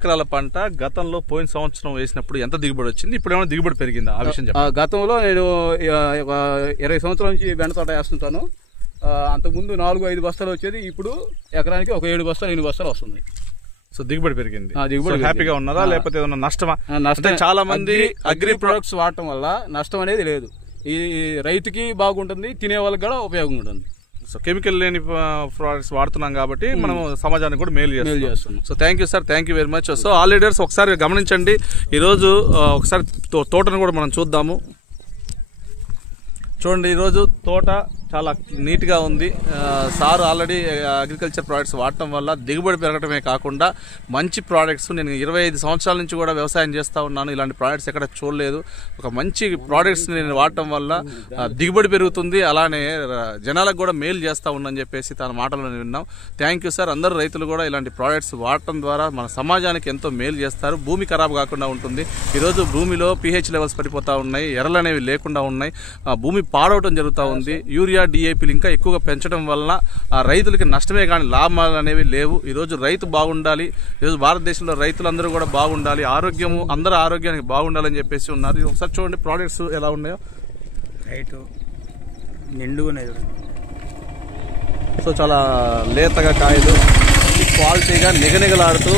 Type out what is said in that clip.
ఎకరాల పంట గతంలో పోయిన సంవత్సరం వేసినప్పుడు ఎంత దిగుబడి వచ్చింది, ఇప్పుడు ఏమైనా దిగుబడి పెరిగిందా? ఆ విషయం చెప్పండి. గతంలో నేను 20 సంవత్సరాల నుంచి బెండ తోట వేస్తుంటాను. అంతకుముందు 4-5 బస్తాలు వచ్చేది, ఇప్పుడు ఎకరానికి ఒక 7 బస్తాలు 8 బస్తాలు వస్తుంది. సో దిగుబడి పెరిగింది. దిగుబడి హ్యాపీగా ఉన్నారా, లేకపోతే ఏదైనా నష్టమా? నష్టం. చాలా మంది అగ్రి ప్రొడక్ట్స్ వాడటం వల్ల నష్టం అనేది లేదు. ఈ రైతుకి బాగుంటుంది, తినే వాళ్ళకి కూడా ఉపయోగం ఉంటుంది. సో కెమికల్ లేని ప్రొడక్ట్స్ వాడుతున్నాం కాబట్టి మనం సమాజానికి కూడా మేలు చేస్తున్నాం. So thank you sir, thank you very much. So all leaders ఒకసారి గమనించండి, ఈరోజు ఒకసారి తోటను కూడా మనం చూద్దాము. చూడండి, ఈరోజు తోట చాలా నీట్గా ఉంది. సార్ ఆల్రెడీ అగ్రికల్చర్ ప్రోడక్ట్స్ వాడటం వల్ల దిగుబడి పెరగటమే కాకుండా మంచి ప్రోడక్ట్స్, నేను 25 సంవత్సరాల నుంచి కూడా వ్యవసాయం చేస్తూ ఉన్నాను, ఇలాంటి ప్రోడక్ట్స్ ఎక్కడ చూడలేదు. ఒక మంచి ప్రోడక్ట్స్ని నేను వాడటం వల్ల దిగుబడి పెరుగుతుంది, అలానే జనాలకు కూడా మేలు చేస్తూ ఉందని చెప్పేసి తన మాటలను విన్నాం. Thank you sir. అందరూ రైతులు కూడా ఇలాంటి ప్రోడక్ట్స్ వాడటం ద్వారా మన సమాజానికి ఎంతో మేలు చేస్తారు. భూమి ఖరాబ్ కాకుండా ఉంటుంది. ఈరోజు భూమిలో pH లెవెల్స్ పడిపోతూ ఉన్నాయి, ఎర్రలు అనేవి లేకుండా ఉన్నాయి, భూమి పాడవటం జరుగుతూ ఉంది. యూరియా DAPలు ఇంకా ఎక్కువగా పెంచడం వలన రైతులకి నష్టమే కానీ లాభాలు అనేవి లేవు. ఈరోజు రైతు బాగుండాలి, ఈరోజు భారతదేశంలో రైతులందరూ కూడా బాగుండాలి, ఆరోగ్యము అందరూ ఆరోగ్యానికి బాగుండాలని చెప్పేసి ఉన్నారు. ఒకసారి చూడండి ప్రోడక్ట్స్ ఎలా ఉన్నాయో. రైతు నిండుగా, సో చాలా లేతగా కాయలు, క్వాలిటీగా నిగనిగలాడుతూ